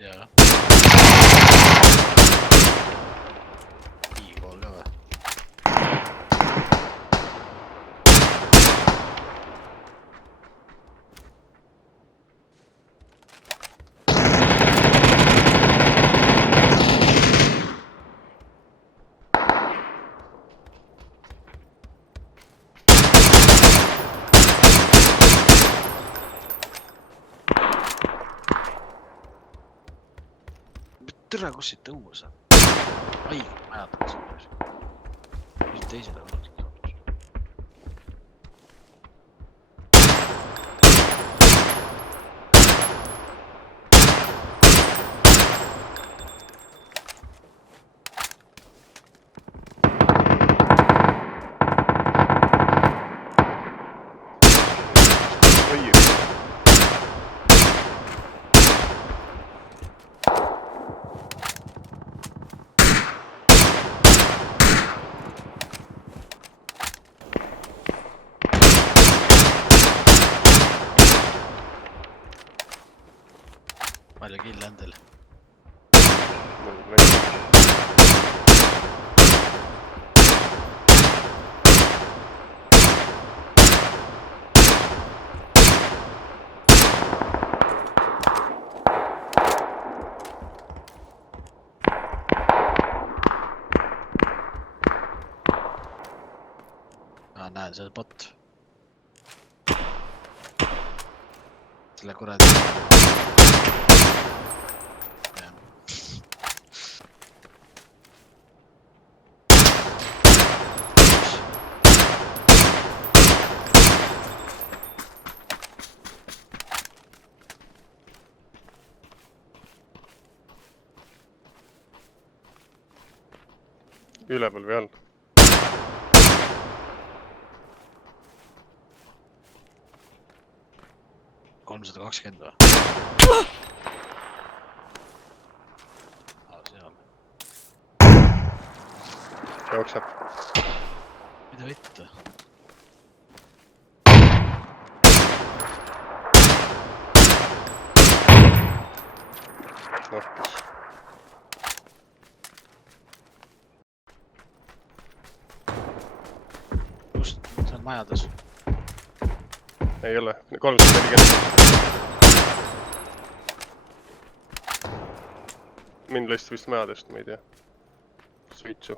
Jaa. Piipool ka või? Tere, kus siit õue saab? Haiged majad on siin. Mis teisele võrd? Palju kill endal? Näen seda bot. Selle kuradi. Üleval või all? $320 või? Seal. Jookseb. Mida võtta? Nohkis. Kust? See on majades. Ei ole, 340. Mind lasti vist majadest, ma ei tea. Suitsu.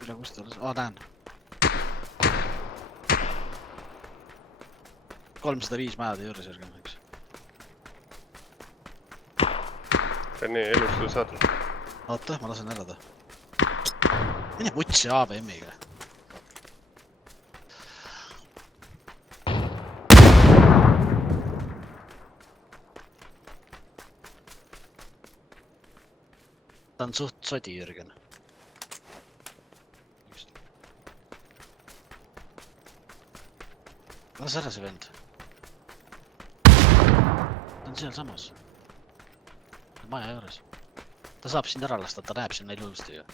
Üle kust ta näen. 305 majade juures järgmine, eks. Nii, elustada saad. Oota, ma lasen ära ta. Mine putsi ABM-iga. Ta on suht sodi, Jürgen. Las ära see vend. Ta on seal samas. Maja juures. Ta saab sind ära lasta, ta näeb sinna ilusti ju.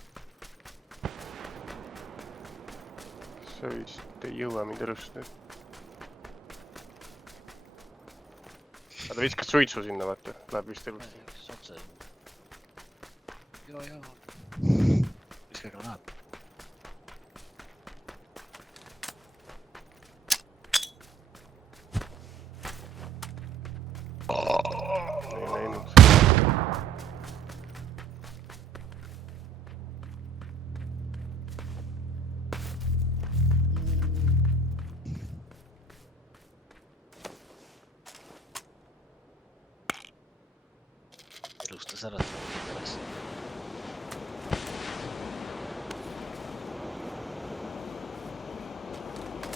See vist ei jõua mind elust nüüd. Aga ta viskas suitsu sinna, vaata. Läheb vist elust. Otse. Joo. Viska granaat. Ei näinud. Elustas ära.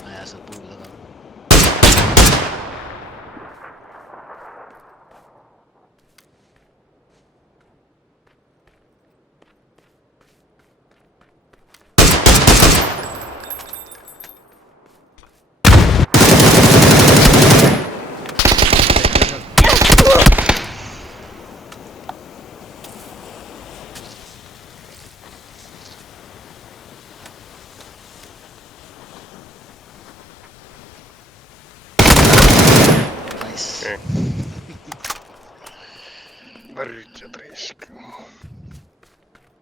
Ma jää seal puu taga. Okay.